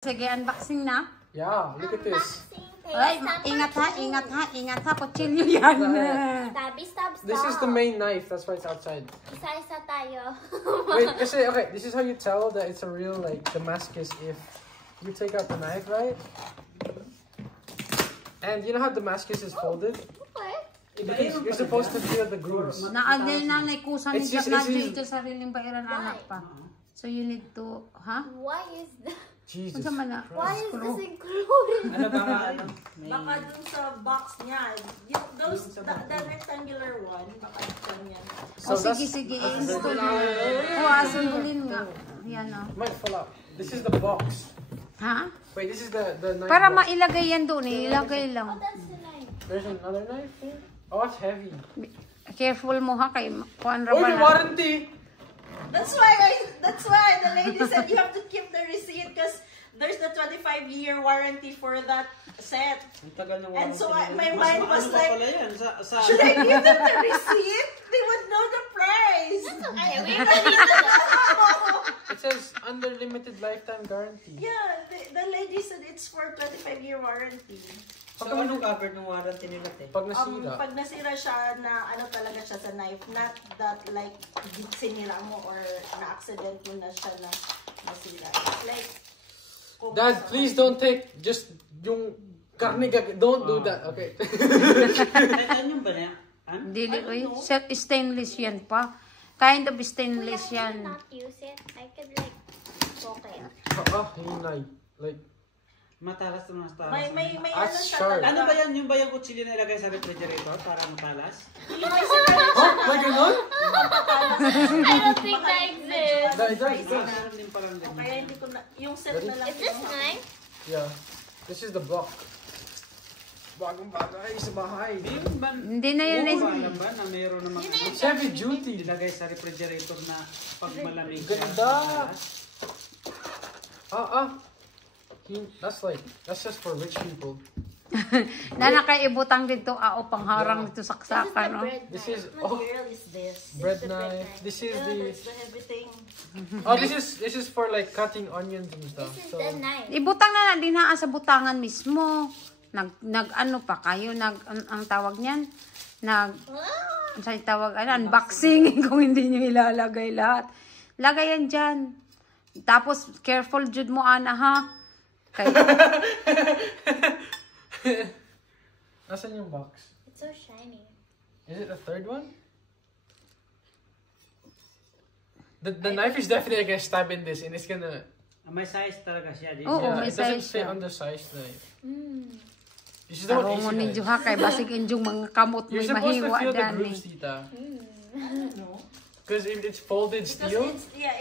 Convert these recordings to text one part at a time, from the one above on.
Sige, unboxing na. Yeah, look at this. Ay, ingat ha, kutsilyo yan. Stop. This is the main knife, that's why it's outside. Isa-isa tayo. Wait, okay, this is how you tell that it's a real, like, Damascus if you take out the knife, right? And you know how Damascus is folded? Because you're supposed to feel the grooves. Nanay kusa ni It's just- Jack na it's just- dito sariling bayaran anak pa. So you need to, ha? Why is that? Jesus. Unsa man na? Why is this included? Ano ba nga, ano? Baka dun sa box niya, yung, the rectangular one, baka dun yan. O sige, i-install mo. O, assemblin nga. Yan o. Might fall out. This is the box. Ha? Wait, this is the knife Para box. mailagay yan doon, ilagay lang. That's the knife. There's another knife here? Oh, it's heavy. Careful mo ha, kay kuan ra Oh, ba yung na. warranty! That's why the lady said you have to keep the receipt because there's the 25-year warranty for that set. Ang tagal ng And so warranty my nila. mind was Mas maano pa like, pala yan sa should I give them the receipt? They would know the price. Okay, we ready to It says under limited lifetime guarantee. Yeah, the lady said it's for 25-year warranty. So, ano covered ng warranty nila, te? Pag nasira. Pag nasira siya na ano talaga siya sa knife, not that like sinira mo or na-accident mo na siya na nasira. Like, Dad, please don't take just yung karne don't do that, okay? Kahit ano ba niya? Dili, oy. Stainless yan pa. Kind of stainless I yan. not use it. I could like poke it. Hinay. Like, Matalas na mas talas. may ano That's siya sharp. talaga. Ano ba yan? Yung ba yung kutsilyo na ilagay sa refrigerator para matalas? may ganun? I don't think that exists. It does. Meron din parang ganyan. Kaya hindi ko na, yung set na lang. Is this knife? Yeah. This is the block. Bagong bagay sa bahay. Hindi na yan. Oo, alam ba na meron namang It's heavy duty. ilagay sa refrigerator na pag malamig. Ganda. That's just for rich people. Na nakaibutang dito, pangharang dito saksakan, no? This is What material is this? bread knife. This is Yeah, the that's the heavy thing. this is for like cutting onions and stuff. This is So the knife. Ibutang na din ha sa butangan mismo. Ano pa kayo, ang tawag niyan? Sa tawag, unboxing, kung hindi nyo ilalagay lahat. Lagay yan dyan. Tapos, careful jud mo, Ana, ha? Kaya, Nasaan yung box? It's so shiny. Is it the third one? The knife is definitely gonna stab in this and it's gonna May size talaga siya. Di Oo, siya- may it doesn't size fit siya. on the size knife. You just don't taro mo want ninyo ha, kay basig injong mga kamot mo You're supposed to mahiwa feel the dyan grooves, eh. Tita. No. Because if it's folded Because steel.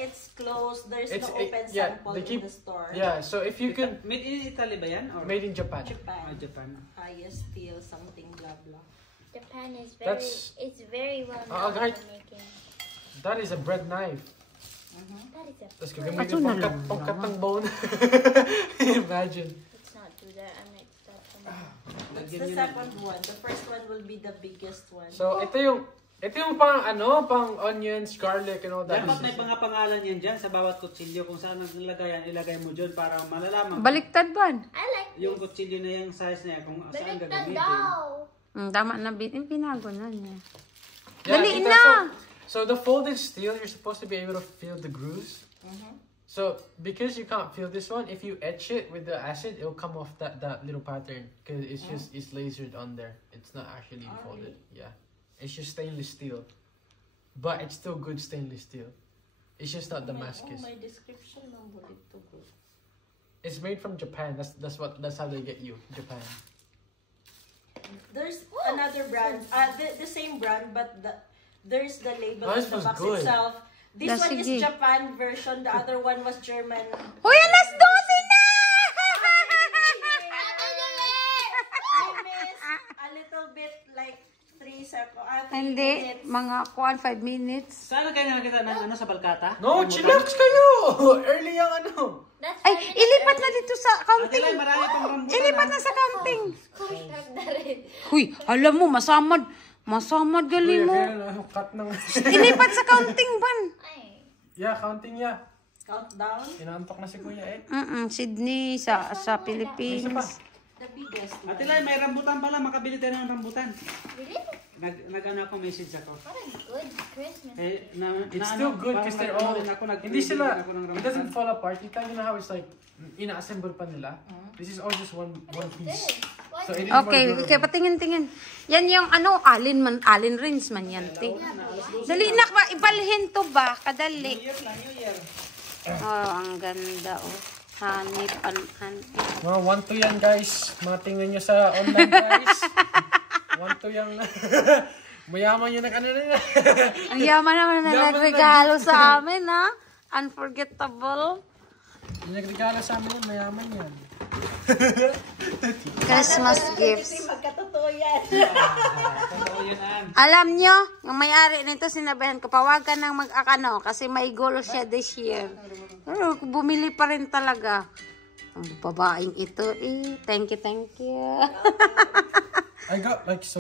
it's closed. There's It's- no it- open yeah, sample they keep- in the store. Yeah, so if you can Made in Italy ba yan? Or made in Japan. Ah, Japan. Japan. Highest steel, something blah blah. Japan is That's- it's very well Ah, known right. for making. That is a bread knife. That is a. Tapos gagamitin Ato na pangkat, lang pangkat naman. ng bone. Imagine. Let's not do that. I might stab someone. That's Lagyan the nyo second one. The first one will be the biggest one. So ito yung pang pang onions, garlic and all that. Dapat may pangalan yan dyan sa bawat kutsilyo. Kung saan ang ilagay mo dyan para malalaman. Baliktad ba? I like Yung kutsilyo na yung size na yan, kung saan baliktad gagamitin. daw. Tama na, pinago na niya. Yeah, Dali Tita, na! So the folded steel, you're supposed to be able to feel the grooves. So because you can't feel this one, if you etch it with the acid, it'll come off that little pattern because it's lasered on there. It's not actually folded. Yeah, it's just stainless steel, but it's still good stainless steel. It's just not Damascus. My description ng bulito bro. It's made from Japan. That's how they get you, Japan. There's another brand, the same brand, but there's the label Oh, on this the was box good. itself. This one is Sige. Japan version. The other one was German. Hoy, alas 12 na! I missed a little bit like 3 seconds. Hindi, mga 5 minutes. Saan kayo nakakita ng ano sa Balkata? No, chillax kayo. Early yung ano. That's Ay, ilipat na dito sa Ate counting. Lai, marami pang rambutan. Ilipat na sa counting. Kushag na rin. Huy, alam mo, masamad. Masamad gali mo. Cut ng... Ilipat sa counting ban. Ay. Yeah, counting yeah. Countdown. Inaantok na si Kuya eh. Sydney sa Philippines. The biggest. Ate Lai, may rambutan pala. Makabili tayo ng rambutan. Really? Nag-ano ako message ako. What a good Christmas. Eh, It's still good because they're all, hindi sila, it doesn't rambutan. fall apart. You know how it's like, ina-assemble pa nila? This is all just one piece. So it is Okay, more okay, durable. patingin-tingin. Yan yung ano, alin rings man yan, te. Dali na ba, ibalhin to ba? Kadali. New Year. Oh, ang ganda, oh. Hanip, Mga 1-2 yan guys. Mga tingnan nyo sa online guys. 1-2 yan. Mayaman yun ang ano nila. ang yaman naman na Yaman nagregalo sa amin, ha? Unforgettable. Yung nagregalo sa amin yan, mayaman yan. Christmas gifts. Hindi magkatotoo yan. Totoo yun, Ann. Alam nyo, yung may-ari nito, sinabihan ko, pawagan ng mag-akano kasi may goal siya this year. Pero bumili pa rin talaga. Ang babaeng ito, eh. Thank you, thank you. I got like so